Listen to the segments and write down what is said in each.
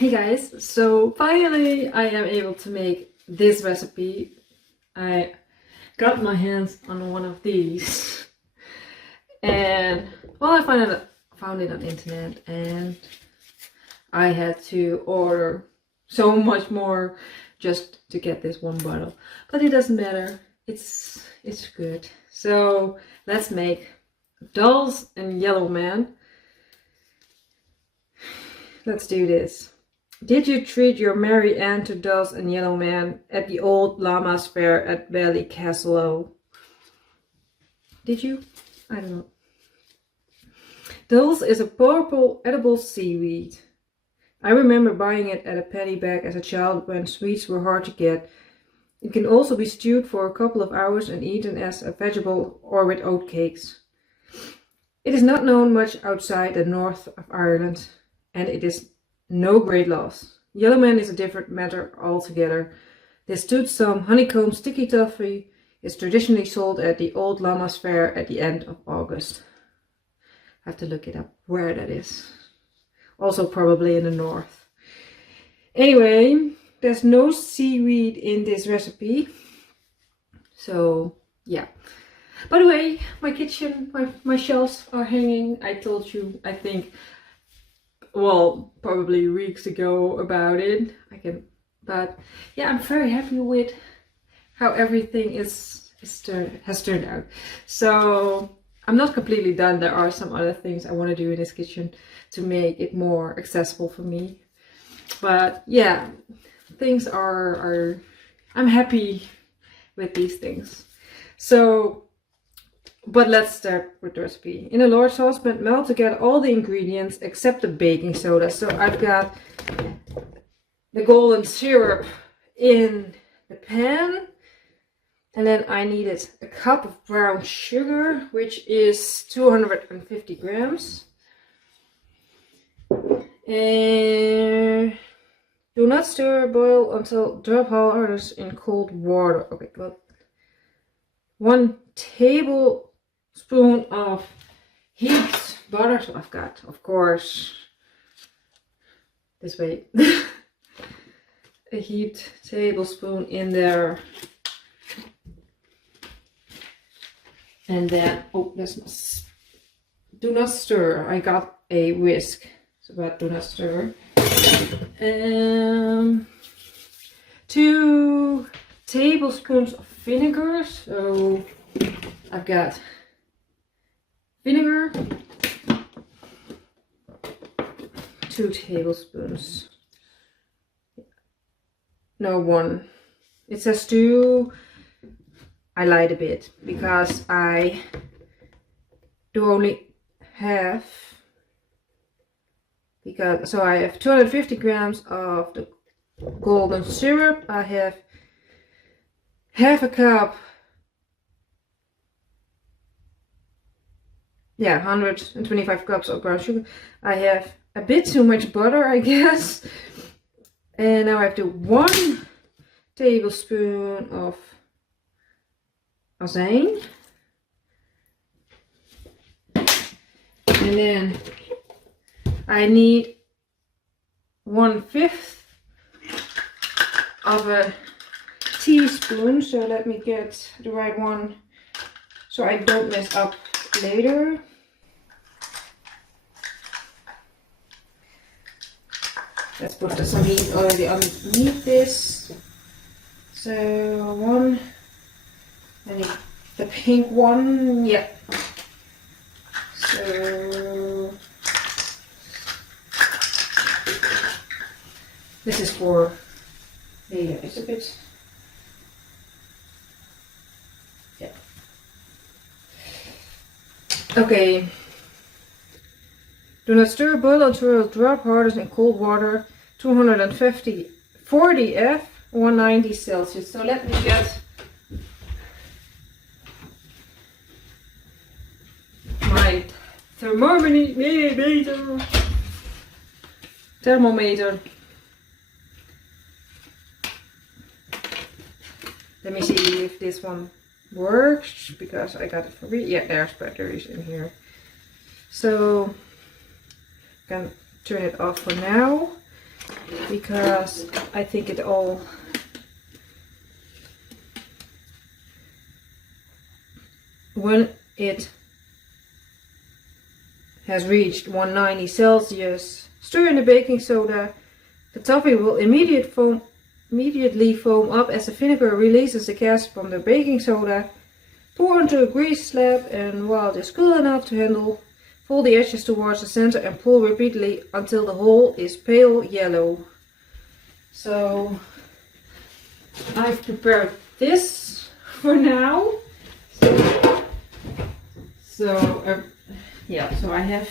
Hey guys, so finally I am able to make this recipe. I got my hands on one of these and well, I found it on the internet and I had to order so much more just to get this one bottle, but it doesn't matter, it's good. So let's make Dulse and Yellowman. Let's do this. Did you treat your merry aunt to Dulse and Yellowman at the old llama's fair at Valley Castle? Did you? I don't know. Dulse is a purple edible seaweed. I remember buying it at a penny bag as a child when sweets were hard to get. It can also be stewed for a couple of hours and eaten as a vegetable or with oat cakes. It is not known much outside the north of Ireland, and it is no great loss. Yellowman is a different matter altogether. This toothsome honeycomb sticky toffee is traditionally sold at the old llama's fair at the end of August. I have to look it up where that is. Also probably in the north. Anyway, there's no seaweed in this recipe. So yeah. By the way, my kitchen, my shelves are hanging. I told you, I think, well, probably weeks ago about it. But yeah, I'm very happy with how everything has turned out. So I'm not completely done. There are some other things I want to do in this kitchen to make it more accessible for me. But yeah, things are I'm happy with these things. So, but let's start with the recipe. In a large saucepan, melt together all the ingredients except the baking soda. So I've got the golden syrup in the pan. And then I needed a cup of brown sugar, which is 250 grams. And do not stir, boil until drop hardness in cold water. Okay, well, 1 tablespoon of heaped butter. So I've got, of course, this way, a heaped tablespoon in there. And then, oh, do not stir. I got a whisk, so but do not stir. 2 tablespoons of vinegar. So I've got vinegar, 2 tablespoons. No, 1. It says 2. I lied a bit because I do only half. So I have 250 grams of the golden syrup. I have half a cup. Yeah, 125 cups of brown sugar. I have a bit too much butter, I guess. And now I have to 1 tablespoon of azijn. And then I need 1/5 of a teaspoon. So let me get the right one so I don't mess up later. Let's put some heat already underneath this. So 1. I need the pink one, yeah. So this is for, yeah, it's a bit, yeah. Okay. Do not stir, boil until drop hardness in cold water, 40 F, 190 Celsius. So let me get my thermometer. Let me see if this one works because I got it for free. Yeah, there's batteries in here. So I can turn it off for now. because I think it all when it has reached 190 Celsius, stir in the baking soda. The toffee will immediately foam up as the vinegar releases the gas from the baking soda. Pour onto a greased slab, and while it is cool enough to handle, fold the edges towards the center and pull repeatedly until the whole is pale yellow. So I've prepared this for now. So yeah, so I have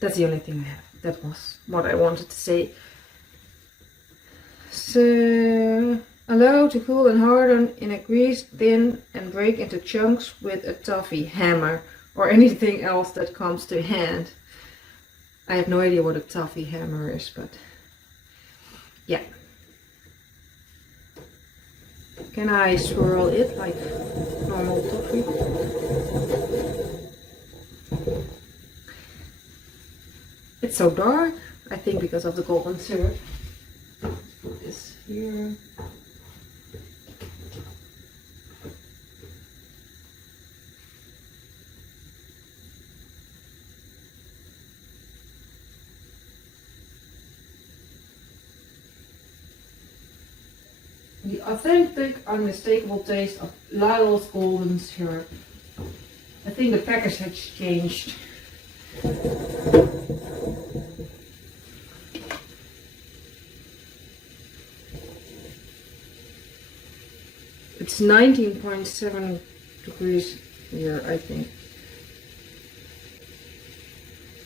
that's the only thing I have. That was what I wanted to say. So allow to cool and harden in a greased tin and break into chunks with a toffee hammer or anything else that comes to hand. I have no idea what a toffee hammer is, but yeah. Can I swirl it like normal toffee? It's so dark, I think because of the golden syrup. Put this here. The authentic, unmistakable taste of Lyle's golden syrup. I think the package has changed. It's 19.7 degrees here, I think.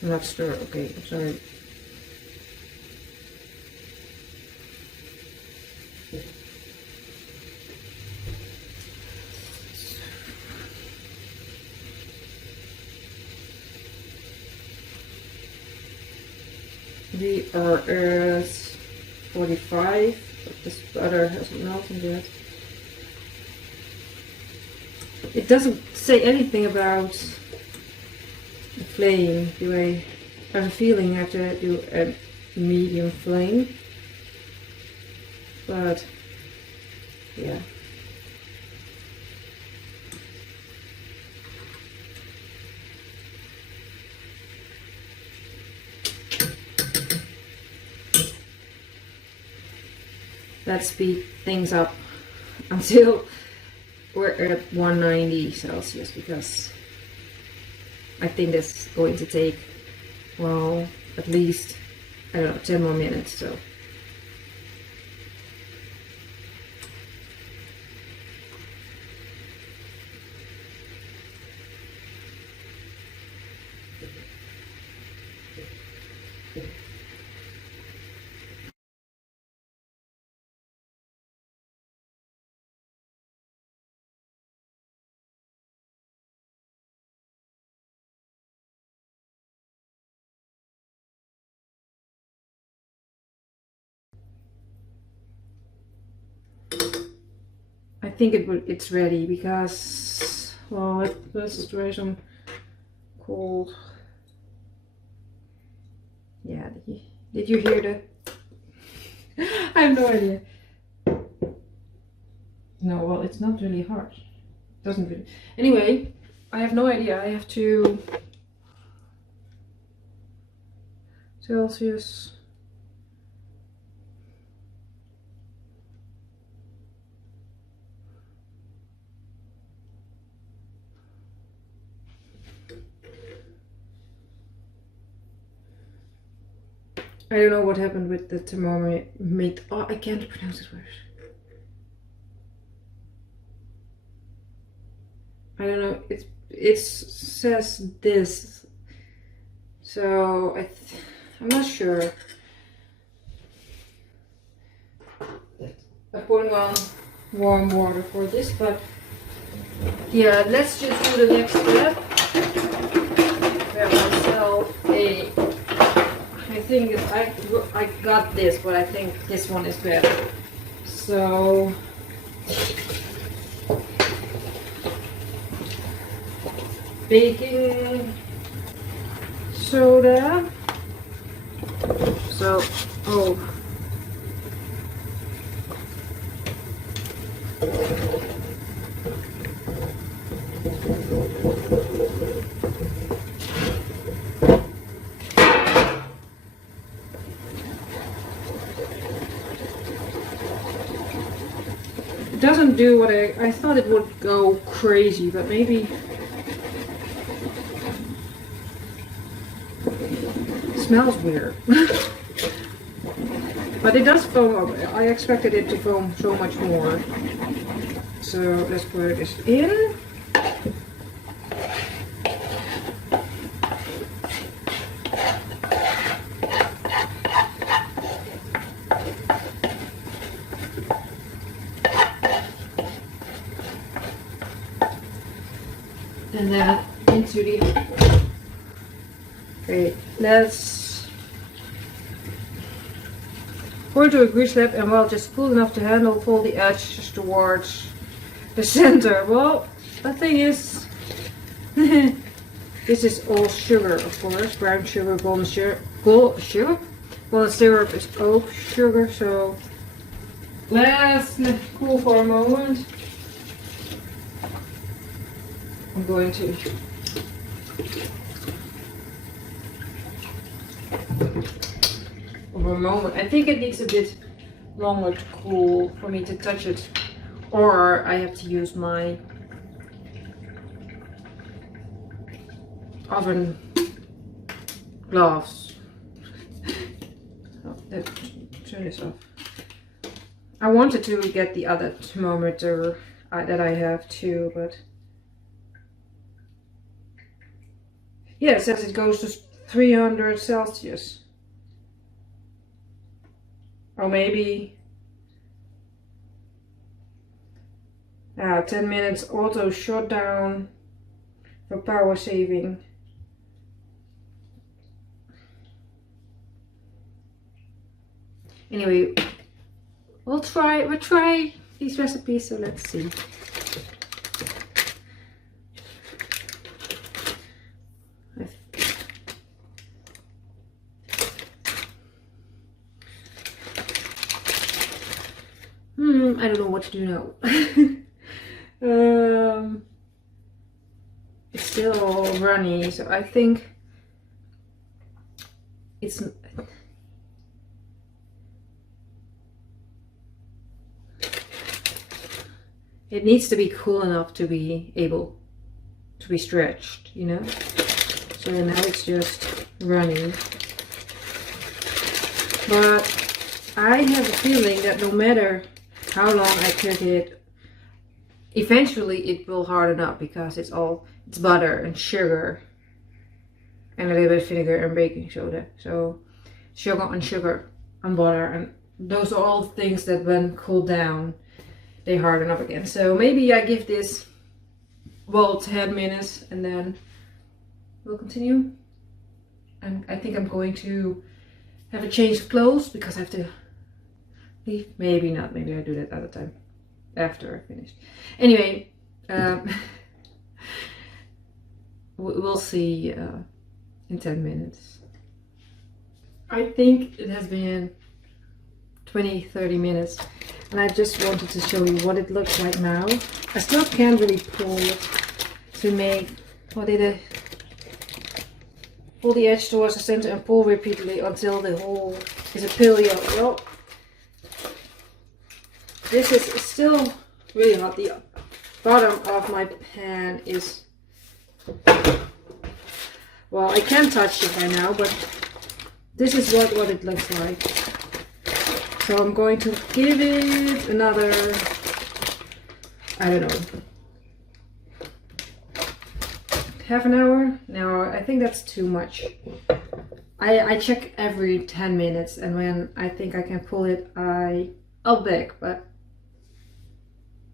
I'm not sure. Okay, I'm sorry. We are at 45, but this butter hasn't melted yet. It doesn't say anything about the flame. Do I have a feeling I have to do a medium flame? But yeah. Let's speed things up until we're at 190 Celsius, because I think that's going to take, well, at least, I don't know, 10 more minutes. So I think it's ready, because, well, let's try some cold. Yeah, did you hear the? I have no idea. No, well, it's not really hard. It doesn't really. Anyway, I have no idea. I have to Celsius. I don't know what happened with the thermometer. Oh, I can't pronounce this word. I don't know. It says this, so I'm not sure. I'm putting on warm water for this, but yeah, let's just do the next step. Grab myself a. I think I got this, but I think this one is better. So baking soda. So, oh. It doesn't do what I thought it would go crazy, but maybe it smells weird. But it does foam up. I expected it to foam so much more. So let's put this in. And then into the, okay, let's pour into a grease slab, and while just cool enough to handle, fold the edges towards the center. Well, the thing is, this is all sugar, of course, brown sugar, golden syrup, golden syrup is oak sugar, so let's let it cool for a moment. I'm going to over a moment. I think it needs a bit longer to cool for me to touch it, or I have to use my oven gloves. Oh, turn this off. I wanted to get the other thermometer that I have too, but yeah, it says it goes to 300 Celsius. Or maybe 10 minutes auto shutdown for power saving. Anyway, we'll try these recipes, so let's see. I don't know what to do now. It's still runny, so I think it needs to be cool enough to be able to be stretched, you know? So now it's just running. But I have a feeling that no matter how long I cook it, eventually it will harden up, because it's butter and sugar and a little bit of vinegar and baking soda. So sugar and butter, and those are all things that when cooled down they harden up again. So maybe I give this, well, 10 minutes and then we'll continue. And I think I'm going to have a change of clothes because I have to leave. Maybe not, maybe I do that other time after I finish. Anyway, we'll see in 10 minutes. I think it has been 20-30 minutes, and I just wanted to show you what it looks like now. I still can't really pull it to make, what did I pull the edge towards the center and pull repeatedly until the hole is a paleo. Well, this is still really hot. The bottom of my pan is, well, I can touch it by now, but this is what it looks like. So I'm going to give it another, I don't know, half an hour? No, I think that's too much. I check every 10 minutes, and when I think I can pull it, I'll bake, but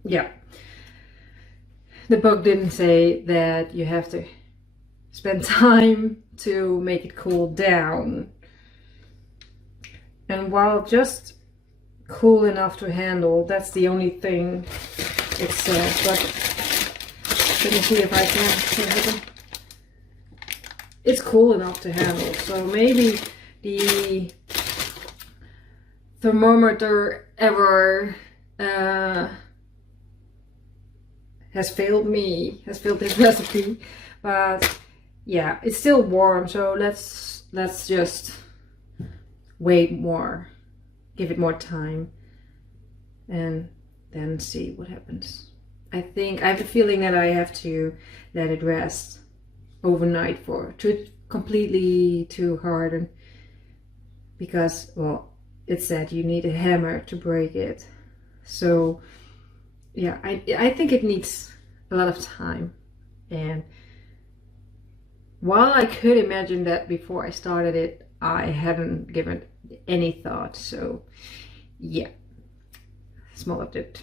yeah. The book didn't say that you have to spend time to make it cool down. And while just cool enough to handle, that's the only thing it says. But let me see if I can. it's cool enough to handle. So maybe the thermometer ever has failed this recipe, but yeah, it's still warm, so let's just wait more, give it more time, and then see what happens. I have a feeling that I have to let it rest overnight for completely to harden, because, well, it said you need a hammer to break it. So yeah, I think it needs a lot of time. And while I could imagine that before I started it, I hadn't given any thought. So yeah, small update.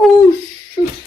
Oh shoot!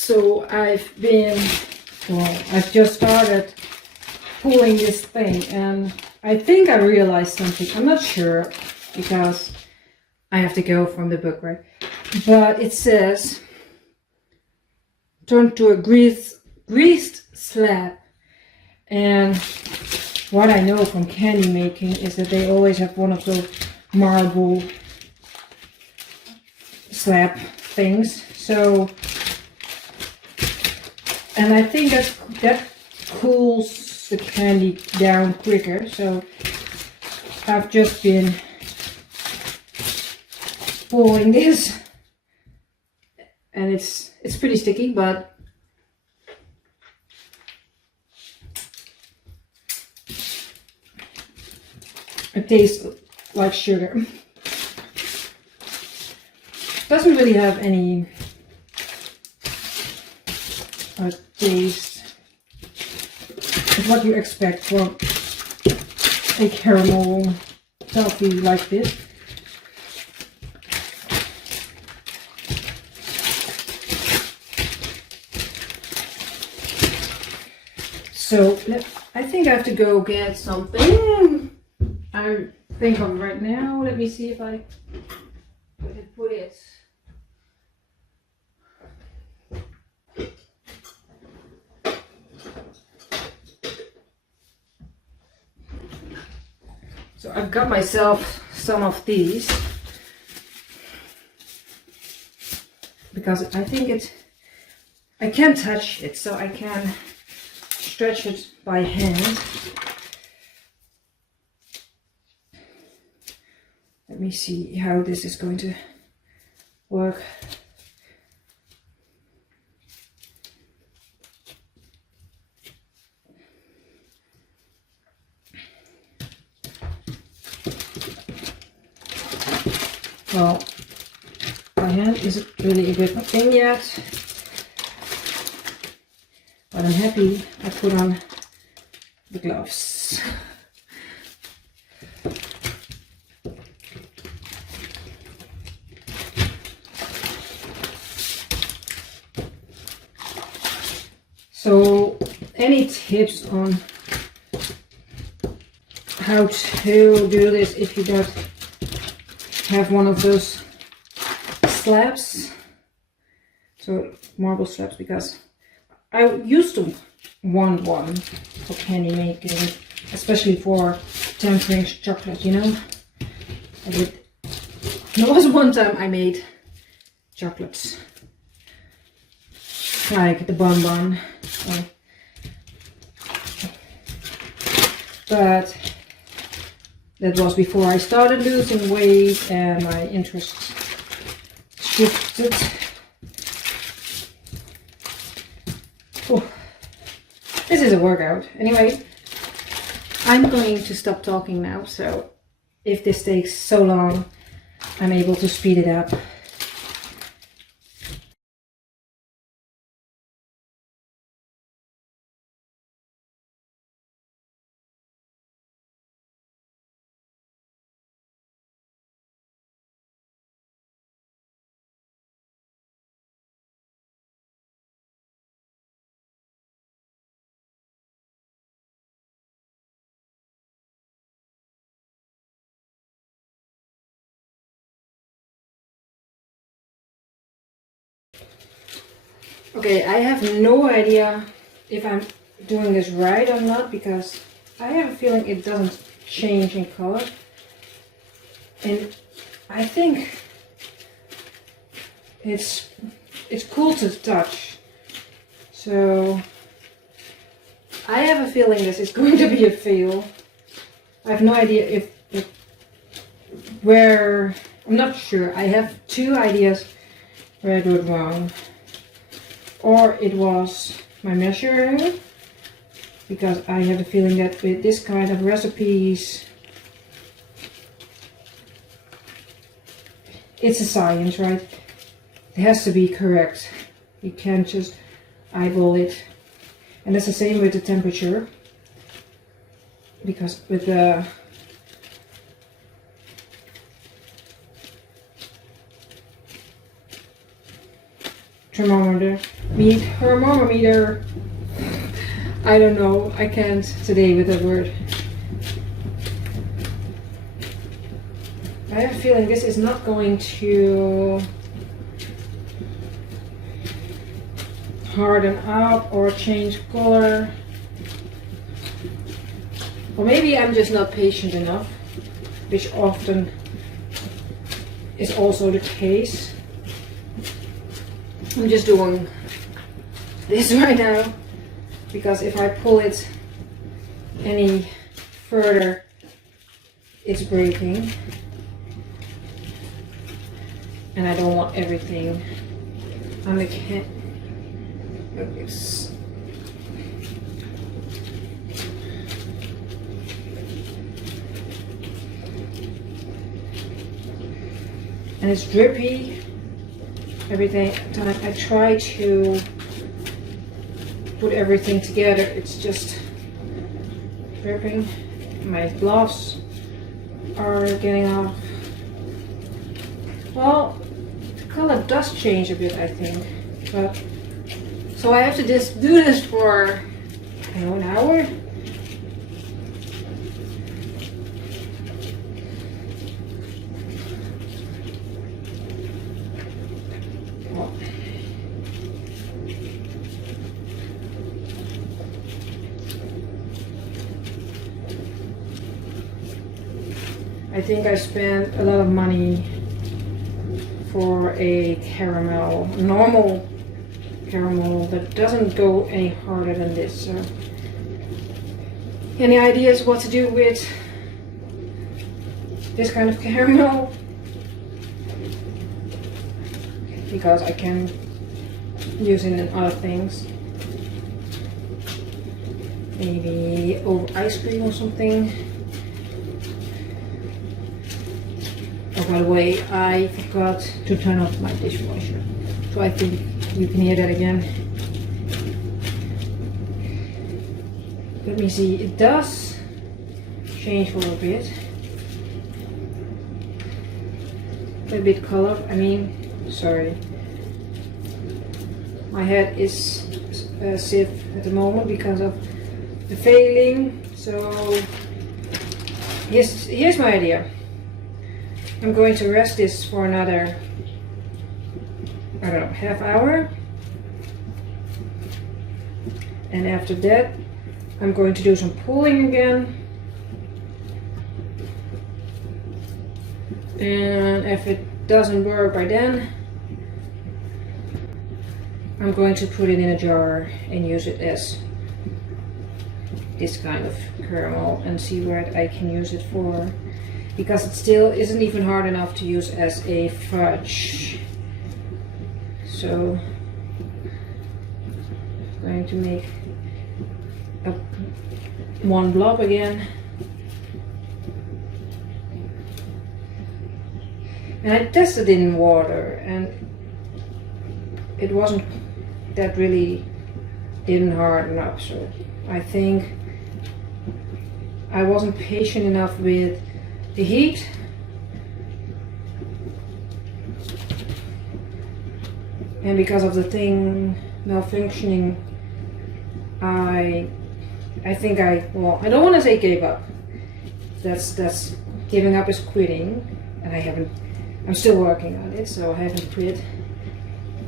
So I've just started pulling this thing, and I think I realized something. I'm not sure, because I have to go from the book, right? But it says, turn to a greased slab. And what I know from candy making is that they always have one of those marble slab things. So, and I think that cools the candy down quicker. So I've just been pulling this, and it's pretty sticky, but it tastes like sugar. Doesn't really have any taste. It's what you expect from a caramel toffee like this. So I think I have to go get something. I think of right now. Let me see if I can put it. So I've got myself some of these, because I think I can't touch it, so I can stretch it by hand. Let me see how this is going to work. Well, my hand isn't really a good thing yet, but I'm happy I put on the gloves. So, any tips on how to do this if you don't have one of those slabs, so marble slabs, because I used to want one for candy making, especially for tempering chocolate, you know. There was one time I made chocolates, like the bonbon, but that was before I started losing weight and my interest shifted. Oh, this is a workout. Anyway, I'm going to stop talking now, so if this takes so long, I'm able to speed it up. Okay, I have no idea if I'm doing this right or not, because I have a feeling it doesn't change in color. And I think it's cool to touch. So I have a feeling this is going to be a fail. I have no idea if where, I'm not sure. I have two ideas where I do it wrong. Or it was my measuring, because I have a feeling that with this kind of recipes, it's a science, right? It has to be correct. You can't just eyeball it. And that's the same with the temperature, because with the thermometer, I don't know, I can't today with that word. I have a feeling this is not going to harden up or change color. Or maybe I'm just not patient enough, which often is also the case. I'm just doing this right now, because if I pull it any further, it's breaking. And I don't want everything on the can. Oops. And it's drippy. Every time I try to put everything together, it's just dripping. My gloves are getting off. Well, the color does change a bit, I think. But so I have to just do this for, I don't know, an hour. I think I spent a lot of money for a caramel, normal caramel that doesn't go any harder than this. So, any ideas what to do with this kind of caramel? Because I can use it in other things. Maybe over ice cream or something. Oh, by the way, I forgot to turn off my dishwasher. So I think you can hear that again. Let me see, it does change for a bit. A bit color, sorry. My head is stiff at the moment because of the failing, so here's my idea. I'm going to rest this for another, I don't know, half hour. And after that, I'm going to do some pulling again. And if it doesn't work by then, I'm going to put it in a jar and use it as this kind of caramel and see what I can use it for, because it still isn't even hard enough to use as a fudge. So I'm going to make one blob again, and I tested it in water and it wasn't that really didn't harden up, so I think I wasn't patient enough with the heat. And because of the thing malfunctioning, I think I don't want to say gave up. That's giving up is quitting, and I'm still working on it, so I haven't quit.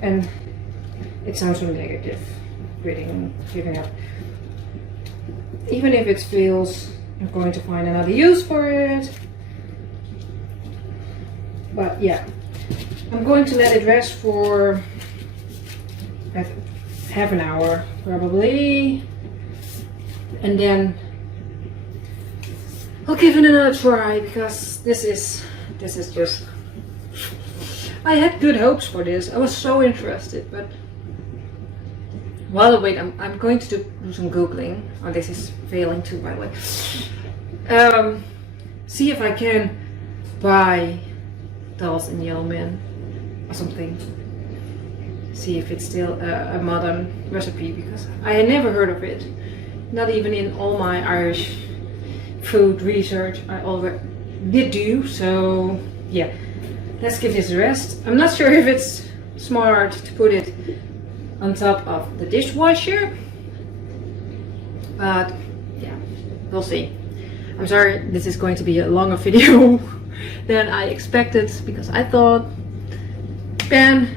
And it sounds so negative, quitting, giving up. Even if it feels I'm going to find another use for it. But yeah, I'm going to let it rest for half an hour probably, and then I'll give it another try, because this is just, I had good hopes for this. I was so interested, but well, wait, I'm going to do some googling. Oh, this is failing too, by the way. See if I can buy Dulse and Yellowman or something. See if it's still a modern recipe, because I had never heard of it. Not even in all my Irish food research I already did do. So yeah, let's give this a rest. I'm not sure if it's smart to put it on top of the dishwasher, but yeah, we'll see. I'm sorry, this is going to be a longer video than I expected, because I thought pan,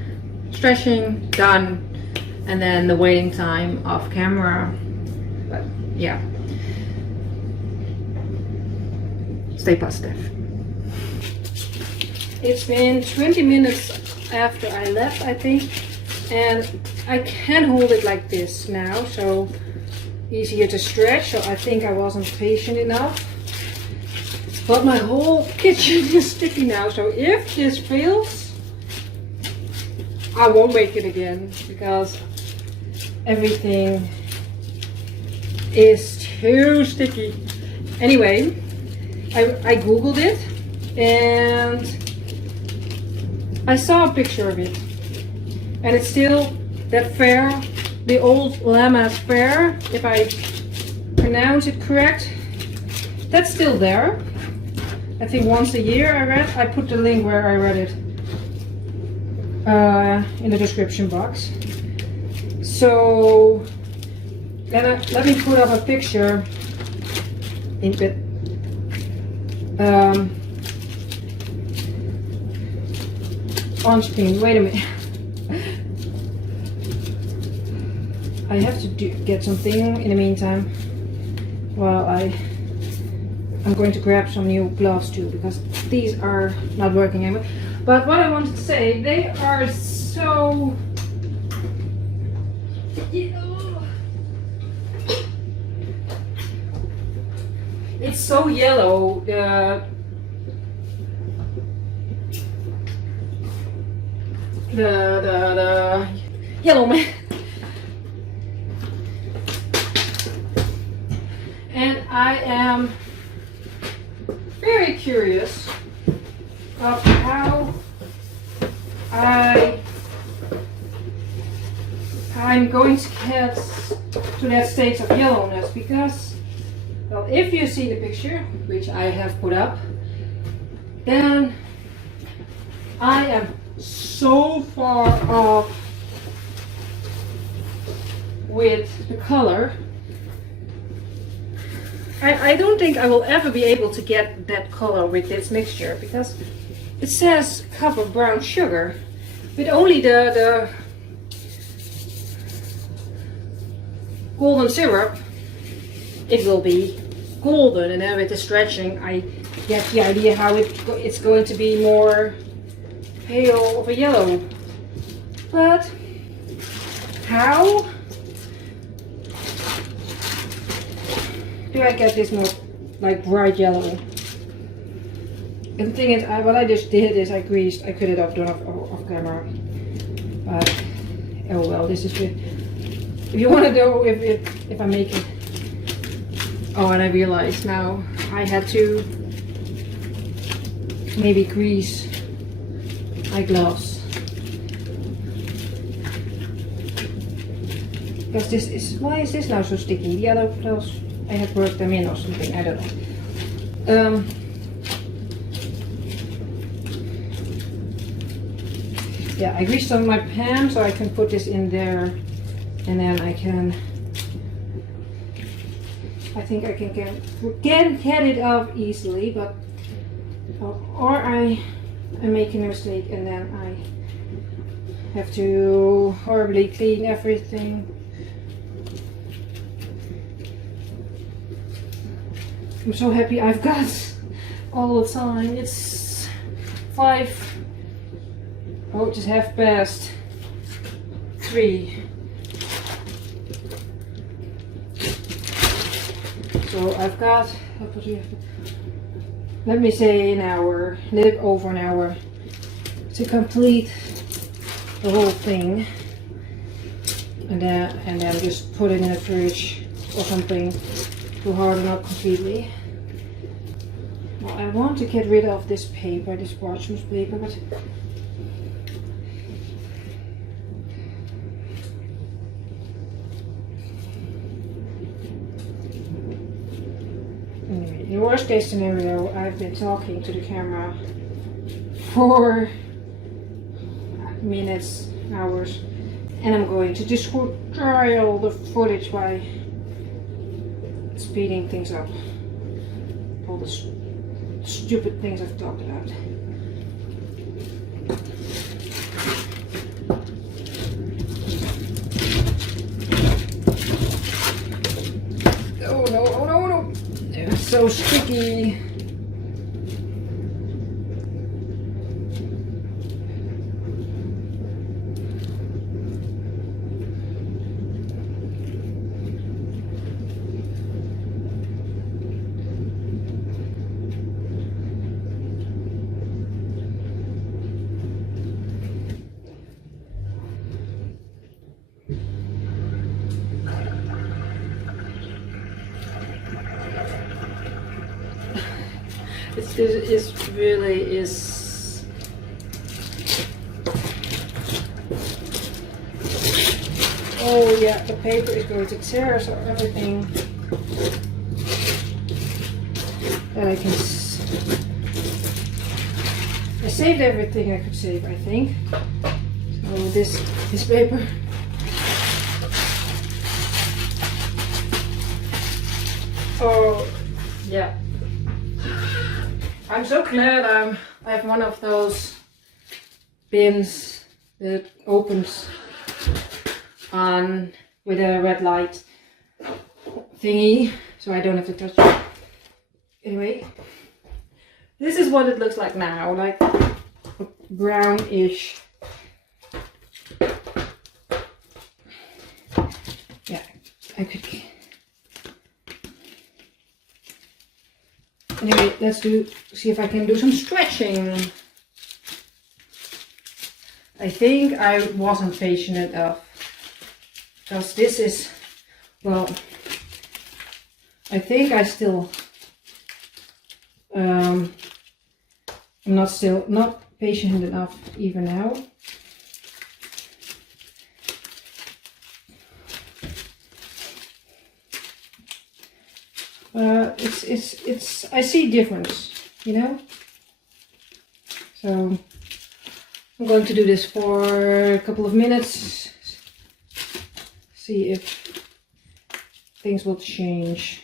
stretching, done, and then the waiting time off camera. But yeah, stay positive. It's been 20 minutes after I left, I think, and I can hold it like this now, so easier to stretch. So I think I wasn't patient enough, but my whole kitchen is sticky now, so if this fails, I won't make it again, because everything is too sticky. Anyway, I googled it and I saw a picture of it, and it's still that fair, the old Lama's fair, if I pronounce it correct. That's still there. I think once a year I read. I put the link where I read it in the description box. So then let me put up a picture in it. On screen. Wait a minute. I have to get something in the meantime. Well, I'm going to grab some new gloves too, because these are not working anymore. But what I wanted to say, they are so it's so yellow. The Yellowman. And I am very curious of how I'm going to get to that stage of yellowness, because, well, if you see the picture, which I have put up, then I am so far off with the color. I don't think I will ever be able to get that color with this mixture because it says cup of brown sugar. With only the golden syrup, it will be golden, and then with the stretching I get the idea how it's going to be more pale of a yellow. But how do I get this more like bright yellow? And the thing is, what I just did is I cut it off camera. But oh well, this is good. If you want to know if I make it. Oh, and I realized now I had to maybe grease my gloves. Because this is, why is this now so sticky? The other gloves, I have worked them in or something, I don't know. Yeah, I greased on my pan so I can put this in there, and then I think I can get it off easily, but or I'm making a mistake and then I have to horribly clean everything. I'm so happy I've got all the time. It's 5. Oh, just 3:30. So I've got, let me say an hour, a little over an hour to complete the whole thing, and then just put it in the fridge or something to harden up completely. Well, I want to get rid of this paper, this parchment paper, but in the worst case scenario, I've been talking to the camera for minutes, hours, and I'm going to destroy all the footage by speeding things up. All the stupid things I've talked about. Oh no, oh no, no! They're so sticky. This really is. Oh yeah, the paper is going to tear, so everything that I can. I saved everything I could save, I think. So this paper. Oh yeah. I'm so glad I have one of those bins that opens on with a red light thingy, so I don't have to touch it. Anyway, this is what it looks like now, like brownish. Yeah, I could. Anyway, let's see if I can do some stretching. I think I wasn't patient enough, because this is, well, I think I still, I'm not patient enough even now. It's I see difference, you know. So I'm going to do this for a couple of minutes, see if things will change.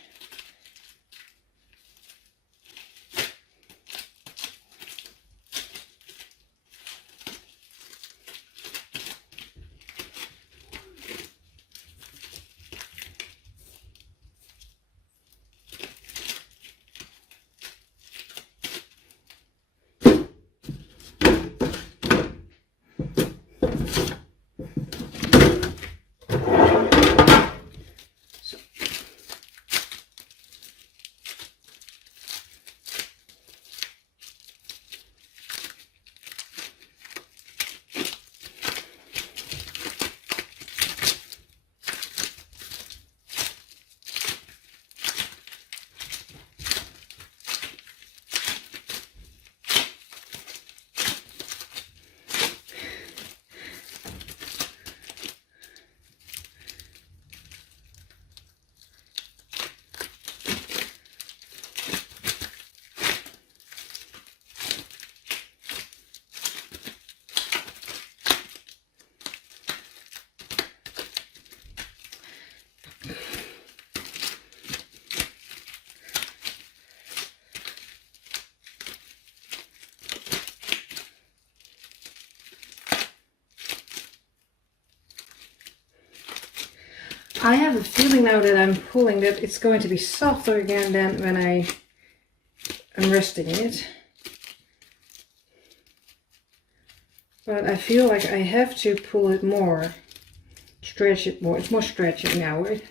I have a feeling now that I'm pulling that it's going to be softer again than when I am resting it. But I feel like I have to pull it more, stretch it more. It's more stretching now, right?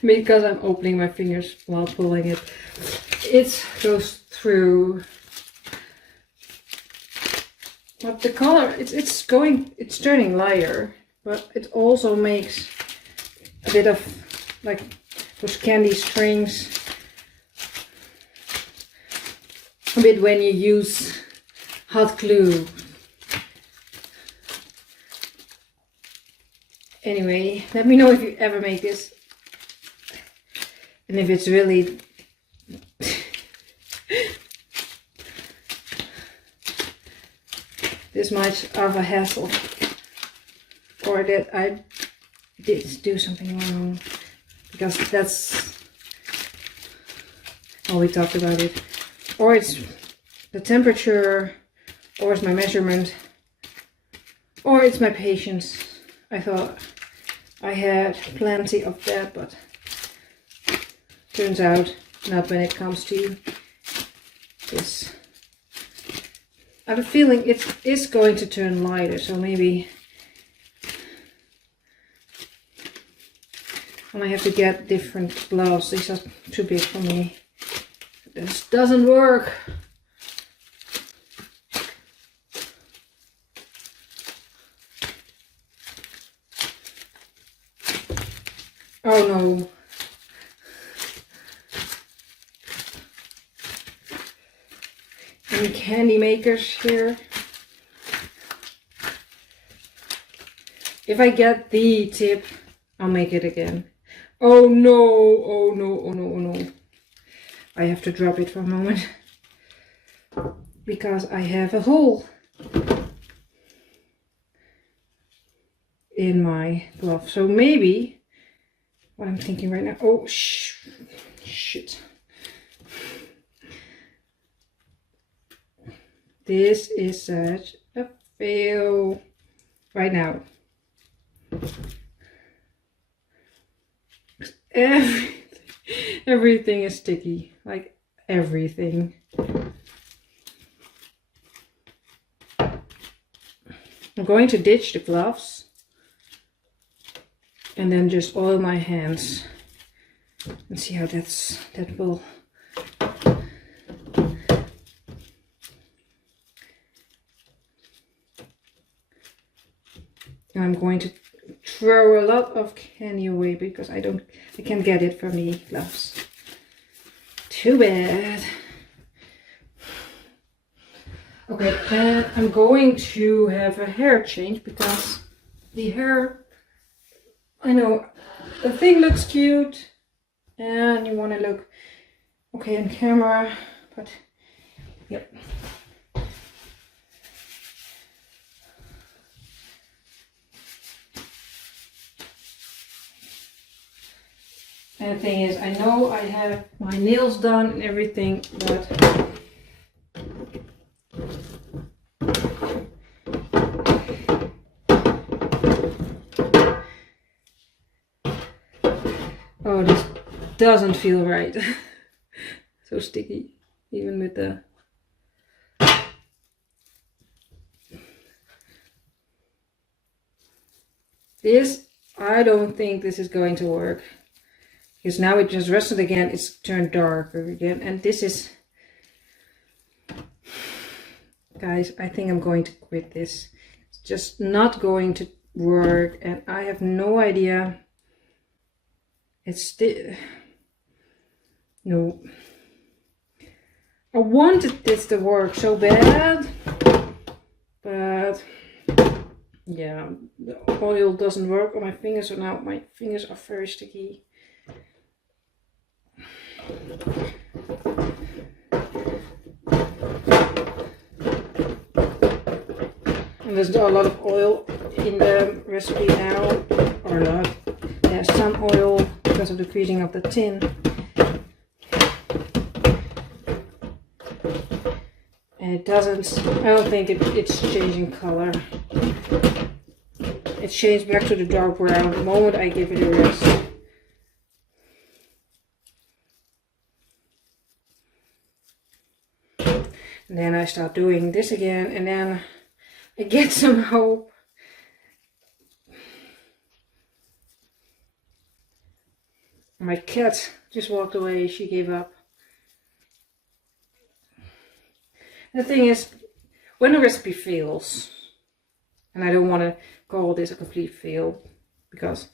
Because I'm opening my fingers while pulling it. It goes through. But the color, it's turning lighter, but it also makes a bit of like those candy strings. A bit when you use hot glue. Anyway, let me know if you ever make this. And if it's really this much of a hassle, or that I did do something wrong, because that's how we talked about it, or it's the temperature, or it's my measurement, or it's my patience. I thought I had plenty of that, but turns out not when it comes to this. I have a feeling it is going to turn lighter, so maybe I might have to get different gloves. These are too big for me. This doesn't work. Oh no. Any candy makers here? If I get the tip, I'll make it again. Oh no, oh no, oh no, oh no. I have to drop it for a moment because I have a hole in my glove. So maybe what I'm thinking right now, oh shit. This is such a fail right now. Everything is sticky, like everything. I'm going to ditch the gloves and then just oil my hands and see how that will. I'm going to throw a lot of candy away because I can't get it from the gloves. Too bad. Okay, and I'm going to have a hair change because the hair, I know the thing looks cute and you want to look okay on camera, but yep. And the thing is, I know I have my nails done and everything, but oh, this doesn't feel right. So sticky, even with the this. I don't think this is going to work. Because now it just rested again, it's turned darker again, and this is, guys, I think I'm going to quit this. It's just not going to work, and I have no idea. It's still, no. I wanted this to work so bad, but yeah, the oil doesn't work on my fingers, so now my fingers are very sticky. And there's a lot of oil in the recipe now, or not. There's some oil because of the freezing of the tin. And it doesn't, I don't think it's changing color. It changed back to the dark brown the moment I give it a rest. And then I start doing this again, and then I get some hope. My cat just walked away, she gave up. The thing is, when a recipe fails, and I don't want to call this a complete fail, because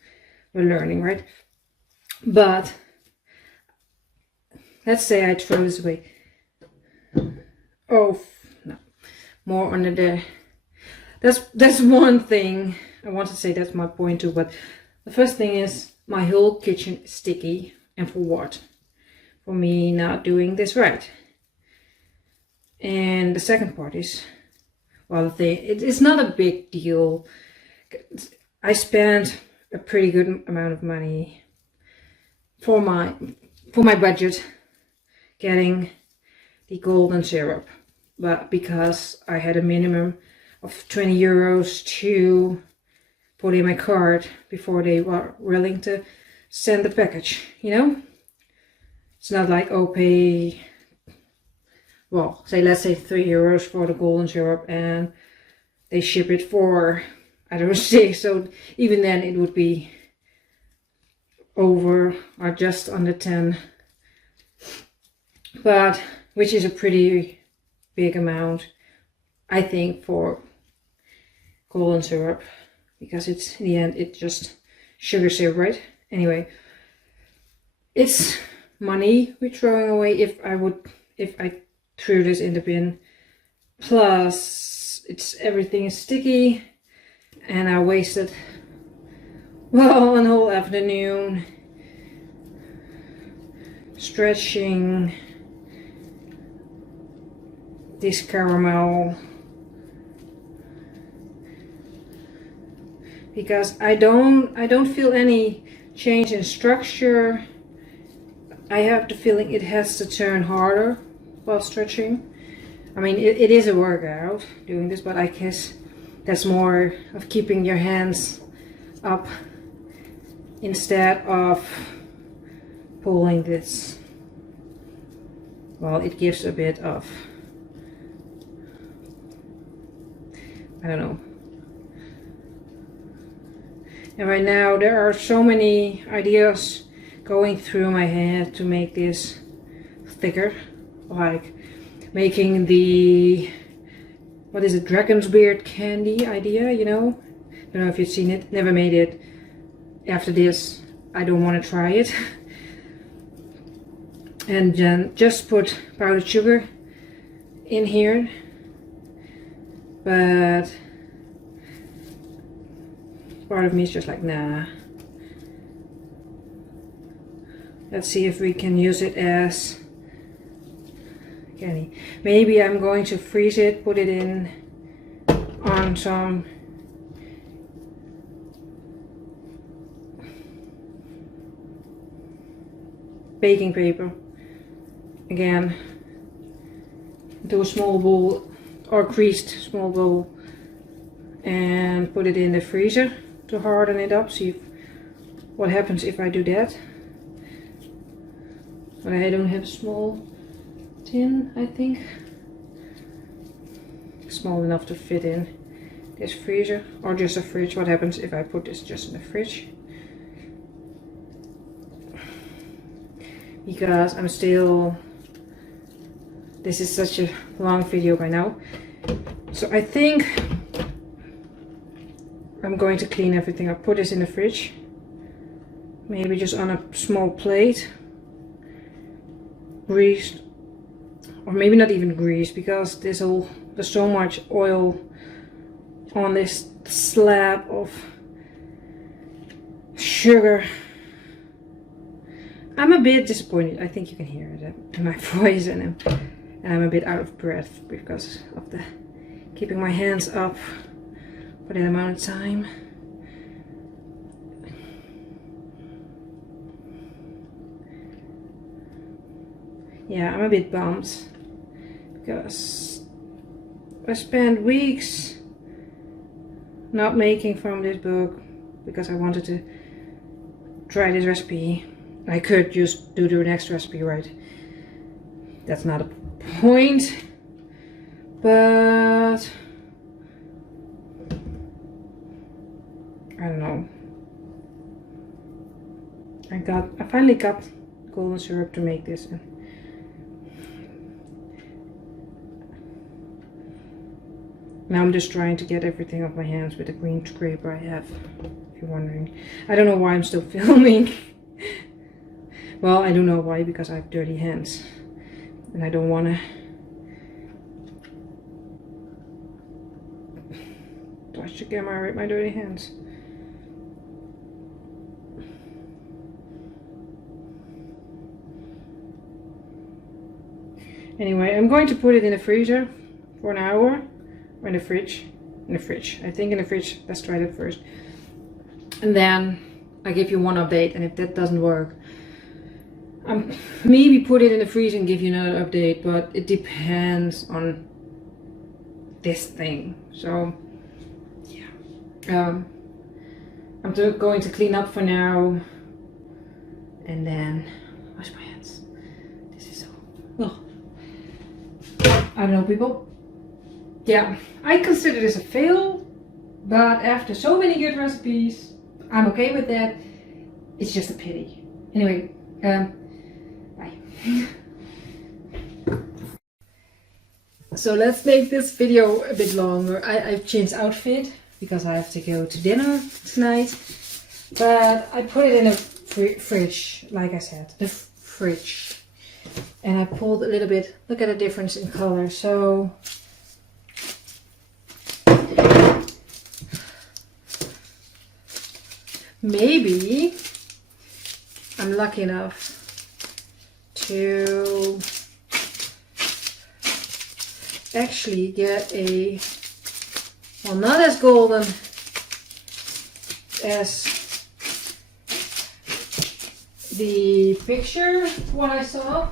we're learning, right? But let's say I throw this away. Oh, no. More under there. That's one thing I want to say, that's my point too. But the first thing is, my whole kitchen is sticky. And for what? For me not doing this right. And the second part is, well, it's not a big deal. I spent a pretty good amount of money for my budget getting the golden syrup, but because I had a minimum of 20 euros to put in my card before they were willing to send the package, you know? It's not like, oh, pay, well, let's say 3 euros for the golden syrup and they ship it for, I don't know, 6, so even then it would be over or just under 10, but which is a pretty big amount, I think, for golden syrup, because it's, in the end, it's just sugar syrup, right? Anyway, it's money we're throwing away if I threw this in the bin. Plus, everything is sticky, and I wasted, well, a whole afternoon stretching this caramel, because I don't feel any change in structure. I have the feeling it has to turn harder while stretching. I mean, it is a workout doing this, but I guess that's more of keeping your hands up instead of pulling this. Well, it gives a bit of, I don't know. And right now there are so many ideas going through my head to make this thicker, like making the, what is it, dragon's beard candy idea, you know? I don't know if you've seen it, never made it. After this, I don't want to try it. And then just put powdered sugar in here, but part of me is just like, nah. Let's see if we can use it as candy. Maybe I'm going to freeze it, put it in on some baking paper. Again, into a small bowl or greased small bowl, and put it in the freezer to harden it up. See what happens if I do that. But I don't have a small tin, I think. Small enough to fit in this freezer or just a fridge. What happens if I put this just in the fridge? Because I'm still, this is such a long video by now. So I think I'm going to clean everything up, put this in the fridge. Maybe just on a small plate. Greased, or maybe not even greased, because there's so much oil on this slab of sugar. I'm a bit disappointed. I think you can hear it in my voice, and I'm a bit out of breath because of the keeping my hands up for that amount of time. Yeah, I'm a bit bummed because I spent weeks not making from this book because I wanted to try this recipe. I could just do the next recipe, right? That's not a point, but I don't know. I finally got golden syrup to make this. Now I'm just trying to get everything off my hands with the green scraper I have, if you're wondering. I don't know why I'm still filming. Well, I do know why, because I have dirty hands. And I don't want to touch the camera with my dirty hands. Anyway, I'm going to put it in the freezer for an hour. Or in the fridge. In the fridge. I think in the fridge. Let's try that first. And then I give you one update. And if that doesn't work, maybe put it in the freezer and give you another update. But it depends on this thing. So yeah. I'm going to clean up for now. And then wash my hands. This is so... Oh. I don't know, people. Yeah, I consider this a fail, but after so many good recipes, I'm okay with that. It's just a pity. Anyway, bye. So let's make this video a bit longer. I've changed outfit because I have to go to dinner tonight, but I put it in a fridge, like I said, the fridge. And I pulled a little bit, look at the difference in color. So maybe I'm lucky enough to actually get a, well, not as golden as the picture, what I saw.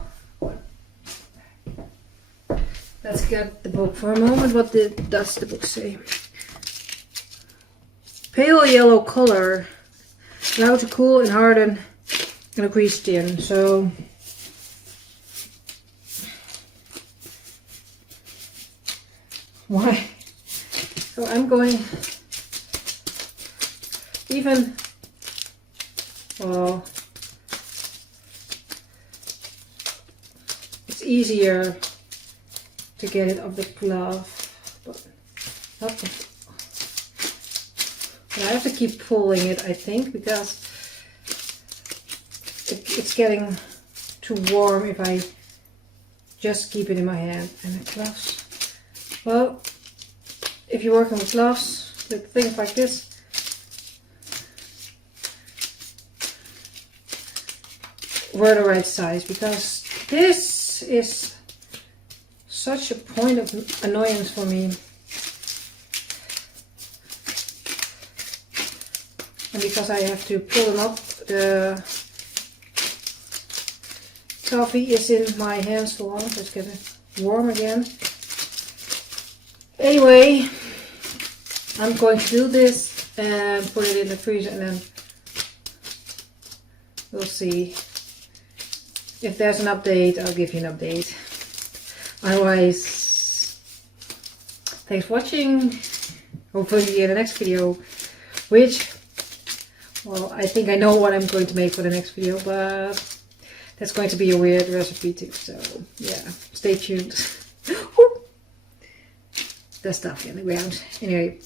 Let's get the book for a moment. What does the book say? Pale yellow color. Allow to cool and harden and increase skin. So why? So I'm going even, well, it's easier to get it off the glove, but not the, and I have to keep pulling it, I think, because it's getting too warm if I just keep it in my hand. And the gloves, well, if you're working with gloves, with things like this, wear the right size, because this is such a point of annoyance for me. And because I have to pull them up, the coffee is in my hands for long. Let's get it warm again. Anyway, I'm going to do this and put it in the freezer, and then we'll see. If there's an update, I'll give you an update. Otherwise, thanks for watching. Hopefully see you in the next video, which, well, I think I know what I'm going to make for the next video, but that's going to be a weird recipe too. So yeah, stay tuned. The stuff in the ground. Anyway.